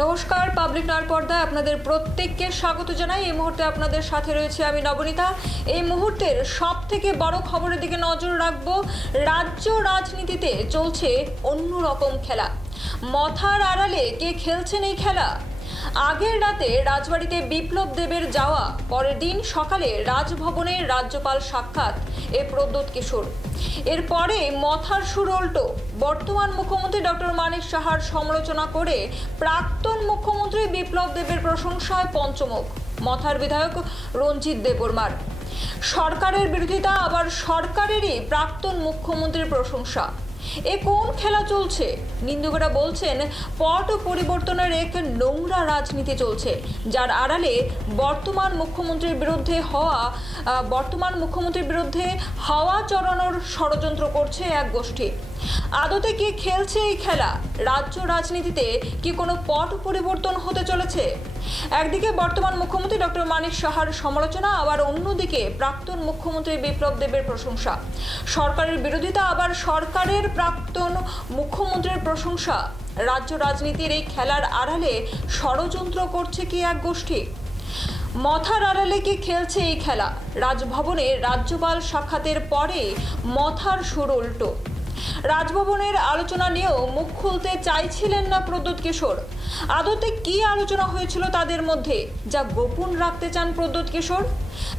নমস্কার, পাবলিক নয়ার পর্দায় আপনাদের প্রত্যেককে স্বাগত জানাই। এই মুহূর্তে আপনাদের সাথে রয়েছে আমি নবনীতা। এই মুহূর্তের সবথেকে বড় খবরের দিকে নজর রাখবো। রাজ্য রাজনীতিতে চলছে অন্যরকম খেলা। মাথার আড়ালে কে খেলছেন এই খেলা? আগের রাতে রাজবাড়িতে বিপ্লব দেবের যাওয়া, পরের দিন সকালে রাজভবনে রাজ্যপাল সাক্ষাৎ প্রদ্যোৎ কিশোর। এরপরে মাথার সুর উল্টো। বর্তমান মুখ্যমন্ত্রী ডক্টর মানিক সাহার সমালোচনা করে প্রাক্তন মুখ্যমন্ত্রী বিপ্লব দেবের প্রশংসায় পঞ্চমুখ। মাথার বিধায়ক রঞ্জিত দেববর্মার। সরকারের বিরোধিতা, আবার সরকারেরই প্রাক্তন মুখ্যমন্ত্রীর প্রশংসা। এ কোন খেলা চলছে? নিন্দুকেরা বলছেন পট পরিবর্তনের এক নোংরা রাজনীতি চলছে, যার আড়ালে বর্তমান মুখ্যমন্ত্রীর বিরুদ্ধে হাওয়া চড়ানোর ষড়যন্ত্র করছে এক গোষ্ঠী। আদতে কে খেলছে এই খেলা? রাজ্য রাজনীতিতে কি কোনো পট পরিবর্তন হতে চলেছে? একদিকে বর্তমান মুখ্যমন্ত্রী ডক্টর মানিক সাহার সমালোচনা, আবার অন্যদিকে প্রাক্তন মুখ্যমন্ত্রী বিপ্লব দেবের প্রশংসা। সরকারের বিরোধিতা, আবার সরকারের প্রাক্তন মুখ্যমন্ত্রীর প্রশংসা। রাজ্য রাজনীতির এই খেলার আড়ালে ষড়যন্ত্র করছে কি এক গোষ্ঠী? মাথার আড়ালে কে খেলছে এই খেলা? রাজভবনে রাজ্যপাল সাক্ষাতের পরে মাথার সুর উল্টো। রাজভবনের আলোচনা নিয়েও মুখ খুলতে চাইছিলেন না প্রদ্যোৎ কিশোর। আদতে কি আলোচনা হয়েছিল তাদের মধ্যে, যা গোপন রাখতে চান প্রদ্যোৎ কিশোর?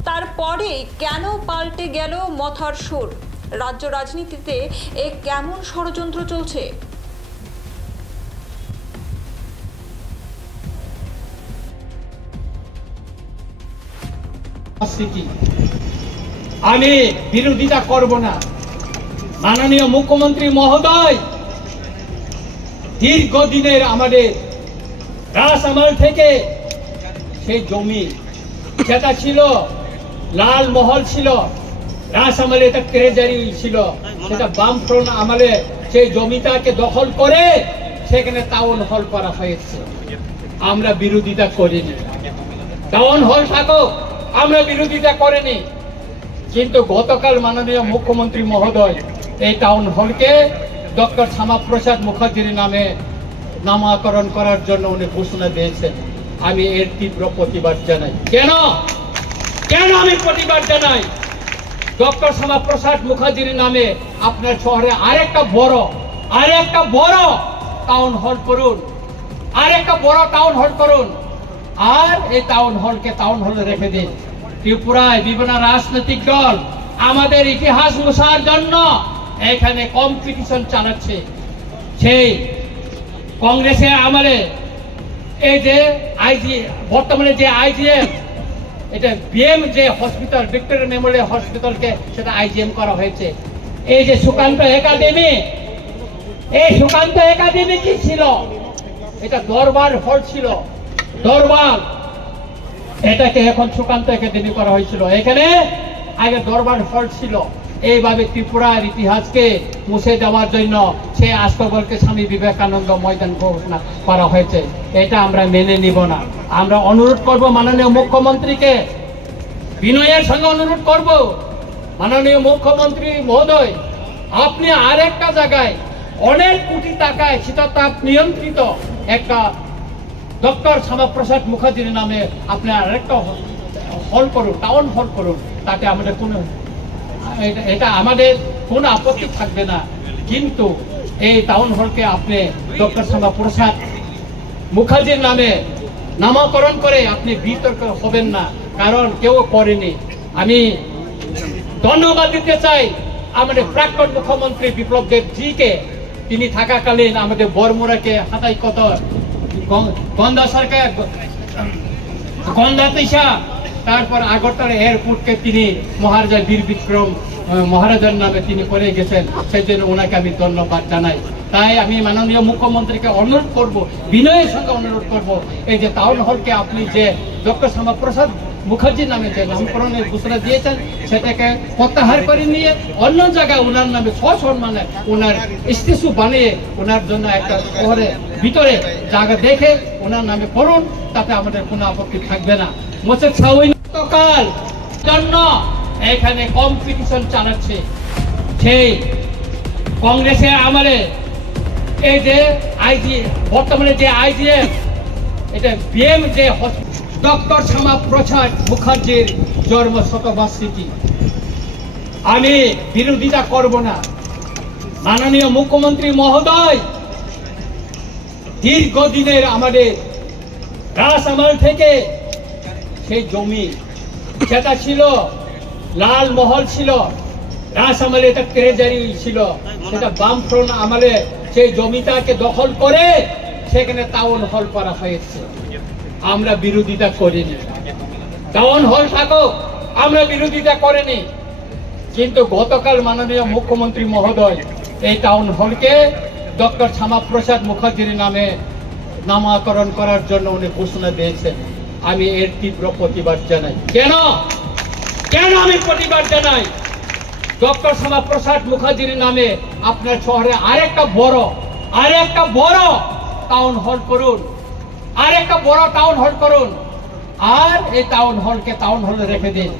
তারপরে কেন পাল্টে গেল মাথার সুর? রাজ্য রাজনীতিতে এ কেমন ষড়যন্ত্র চলছে? আমি বিরোধিতা করব না। মাননীয় মুখ্যমন্ত্রী মহোদয় দীর্ঘদিনের আমাদের রাস আমল থেকে সেই জমি যেটা ছিল লাল মহল ছিল, রাস আমলে এটা ট্রেজারি ছিল, সেটা বামফ্রন্ট আমলে সেই জমিটাকে দখল করে সেখানে টাউন হল করা হয়েছে। আমরা বিরোধিতা করিনি। টাউন হল থাকুক, আমরা বিরোধিতা করিনি। কিন্তু গতকাল মাননীয় মুখ্যমন্ত্রী মহোদয় এই টাউন হলকে ডক্টর শ্যামাপ্রসাদ মুখার্জির নামে নামকরণ করার জন্য উনি ঘোষণা দিয়েছেন। আমি এর তীব্র প্রতিবাদ জানাই। কেন আমি প্রতিবাদ জানাই? ডক্টর শ্যামাপ্রসাদ মুখার্জির নামে আপনার শহরে আরেকটা বড় টাউন হল করুন, আর এই টাউন হলকে টাউন হলে রেখে দিন। ত্রিপুরায় বিভিন্ন রাজনৈতিক দল আমাদের ইতিহাস মুছার জন্য এখানে কম্পিটিশন চালাচ্ছে। সেই কংগ্রেসের আমলে এই যে বর্তমানে যে আইজিএম, এটা বিএম যে হসপিটাল, ভিক্টোরিয়া মেমোরিয়াল হসপিটালকে সেটা আইজিএম করা হয়েছে। এই যে সুকান্ত একাডেমি কি ছিল? এটা দরবার হল ছিল, দরবার। এটাকে এখন সুকান্ত একাডেমি করা হয়েছিল। এখানে আগে দরবার হল ছিল। এইভাবে ত্রিপুরার ইতিহাসকে মুছে দেওয়ার জন্য সেই আস্তবলকে স্বামী বিবেকানন্দ ময়দান ঘোষণা করা হয়েছে। এটা আমরা মেনে নিব না। আমরা অনুরোধ করব মাননীয় মুখ্যমন্ত্রীকে, বিনয়ের সঙ্গে অনুরোধ করব, মাননীয় মুখ্যমন্ত্রী মহোদয়, আপনি আরেকটা জায়গায় অনেক কোটি টাকায় শীততাপ নিয়ন্ত্রিত একটা ডক্টর শ্যামাপ্রসাদ মুখার্জির নামে আপনি আরেকটা হল করুন, টাউন হল করুন। তাতে আমাদের কোনো আপত্তি থাকবে না। কিন্তু এই টাউন হলকে আপনি ডক্টর শ্যামাপ্রসাদ মুখার্জির নামে নামকরণ করে আপনি বিতর্ক হবেন না, কারণ কেউ করেনি। আমি ধন্যবাদ দিতে চাই আমাদের প্রাক্তন মুখ্যমন্ত্রী বিপ্লব দেবজিকে। তিনি থাকাকালীন আমাদের বরমুড়াকে হাতাই কত গন্ধা সরকার, গন্ধা তিসা, তারপর আগরতলা এয়ারপোর্টকে তিনি মহারাজা বীর বিক্রম মহারাজার নামে তিনি করে গেছেন। সেই জন্য ওনাকে আমি ধন্যবাদ জানাই। তাই আমি মাননীয় মুখ্যমন্ত্রীকে অনুরোধ করব, বিনয়ের সঙ্গে অনুরোধ করব, এই যে টাউন হলকে আপনি যে ডক্টর শ্যামাপ্রসাদ মুখার্জির নামে যে নামকরণের ঘোষণা দিয়েছেন সেটাকে প্রত্যাহার করে নিয়ে অন্য জায়গায় ওনার নামে সসম্মানে ওনার স্ট্যাচু বানিয়ে ওনার জন্য একটা শহরে ভিতরে জায়গা দেখে ওনার নামে করুন। তাতে আমাদের কোনো আপত্তি থাকবে না। গতকাল জন্য এখানে কম্পিটিশন চালাচ্ছে। সেই কংগ্রেসের আমলে এই যে বর্তমানে যে আইজিএম এটা বিএম যে ডক্টর শ্যামা প্রসাদ মুখার্জির জন্ম শতবার্ষিকী। আমি বিরোধিতা করব না। মাননীয় মুখ্যমন্ত্রী মহোদয় দীর্ঘদিনের আমাদের রাস আমল থেকে সেই জমি যেটা ছিল লাল মহল ছিল, রাস আমলে এটা ট্রেজারি ছিল, সেটা বামফ্রন্ট আমলে সেই জমিটাকে দখল করে সেখানে টাউন হল করা হয়েছে। আমরা বিরোধিতা করিনি, টাউন হল থাকুক, আমরা বিরোধিতা করিনি। কিন্তু গতকাল মাননীয় মুখ্যমন্ত্রী মহোদয় এই টাউন হলকে ডক্টর শ্যামা প্রসাদ মুখার্জির নামে নামকরণ করার জন্য উনি ঘোষণা দিয়েছেন। আমি এর তীব্র প্রতিবাদ জানাই। কেন আমি প্রতিবাদ জানাই? ডক্টর শ্যামা প্রসাদ মুখার্জির নামে আপনার শহরে আরেকটা বড় টাউন হল করুন, আর এই টাউন হলকে টাউন হলে রেখে দিন।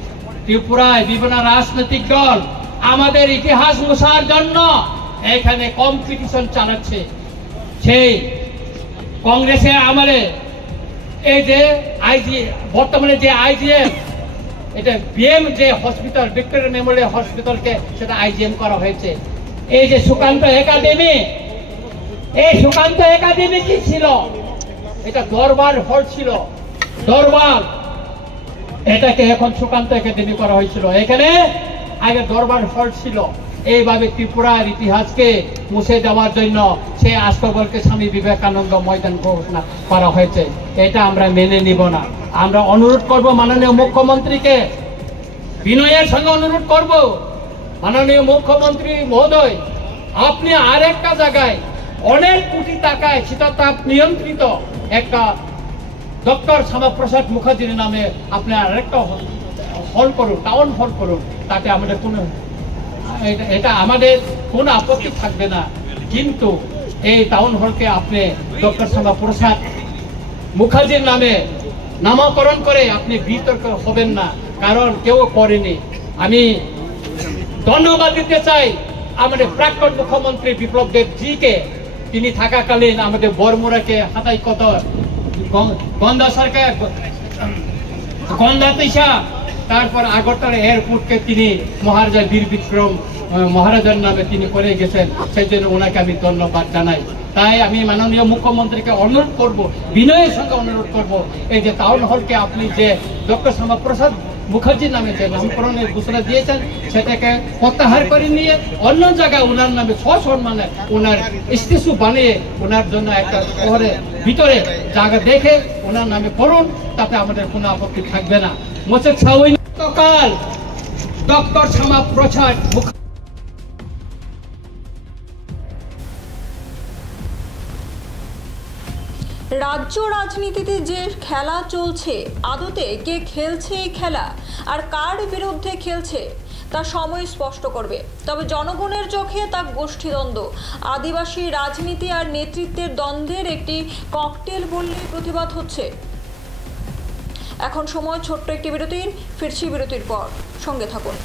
ত্রিপুরায় বিভিন্ন রাজনৈতিক দল আমাদের ইতিহাস মুছার জন্য এখানে কম্পিটিশন চালাচ্ছে। সেই কংগ্রেসের আমলে এই যে বর্তমানে যে আইজিএম, এটা বিএম যে হসপিটাল, ভিক্টোরিয়া মেমোরিয়াল হসপিটালকে সেটা আইজিএম করা হয়েছে। এই যে সুকান্ত একাডেমি কি ছিল? এটা দরবার হল ছিল, এটাকে এখন সুকান্ত একাডেমি করা হয়েছিল। এখানে আগে দরবার হল ছিল। এইভাবে ত্রিপুরার ইতিহাসকে মুছে দেওয়ার জন্য সেই আস্তবলকে স্বামী বিবেকানন্দ ময়দান ঘোষণা করা হয়েছে। এটা আমরা মেনে নিব না। আমরা অনুরোধ করব মাননীয় মুখ্যমন্ত্রীকে, বিনয়ের সঙ্গে অনুরোধ করব, মাননীয় মুখ্যমন্ত্রী মহোদয়, আপনি আরেকটা জায়গায় অনেক কোটি টাকায় শীতাতাপ নিয়ন্ত্রিত একটা ডক্টর শ্যামা প্রসাদ মুখার্জির নামে আপনি আরেকটা হল করুন, টাউন হল করুন। তাতে আমাদের কোনো আপত্তি থাকবে না। কিন্তু এই টাউন হলকে আপনি ডক্টর শ্যামা প্রসাদ মুখার্জির নামে নামকরণ করে আপনি বিতর্ক হবেন না, কারণ কেউ করেনি। আমি ধন্যবাদ দিতে চাই আমাদের প্রাক্তন মুখ্যমন্ত্রী বিপ্লব দেবজিকে। তিনি থাকাকালীন আমাদের বরমুড়াকে হাতাইকত, গন্ধাতিসা, তারপর আগরতলা এয়ারপোর্টকে তিনি মহারাজা বীর বিক্রম মহারাজার নামে তিনি করে গেছেন। সেই জন্য ওনাকে আমি ধন্যবাদ জানাই। তাই আমি মাননীয় মুখ্যমন্ত্রীকে অনুরোধ করব, বিনয়ের সঙ্গে অনুরোধ করব, এই যে টাউন হলকে আপনি যে ডক্টর শ্যামা প্রসাদ মুখার্জির নামে যে নামকরণের ঘোষণা দিয়েছেন সেটাকে প্রত্যাহার করে নিয়ে অন্য জায়গায় ওনার নামে সসম্মানে ওনার স্ট্যাচু বানিয়ে ওনার জন্য একটা শহরের ভিতরে জায়গা দেখে ওনার নামে করুন, তাতে আমাদের কোনো আপত্তি থাকবে না। গতকাল ডক্টর শ্যামা প্রসাদ রাজ্য রাজনীতিতে যে খেলা চলছে, আদতে কে খেলছে এই খেলা আর কার বিরুদ্ধে খেলছে তা সময় স্পষ্ট করবে। তবে জনগণের চোখে তা গোষ্ঠীদ্বন্দ্ব, আদিবাসী রাজনীতি আর নেতৃত্বের দ্বন্দ্বের একটি ককটেল বললেই প্রতিবাদ হচ্ছে। এখন সময় ছোট্ট একটি বিরতির, ফিরছি বিরতির পর, সঙ্গে থাকুন।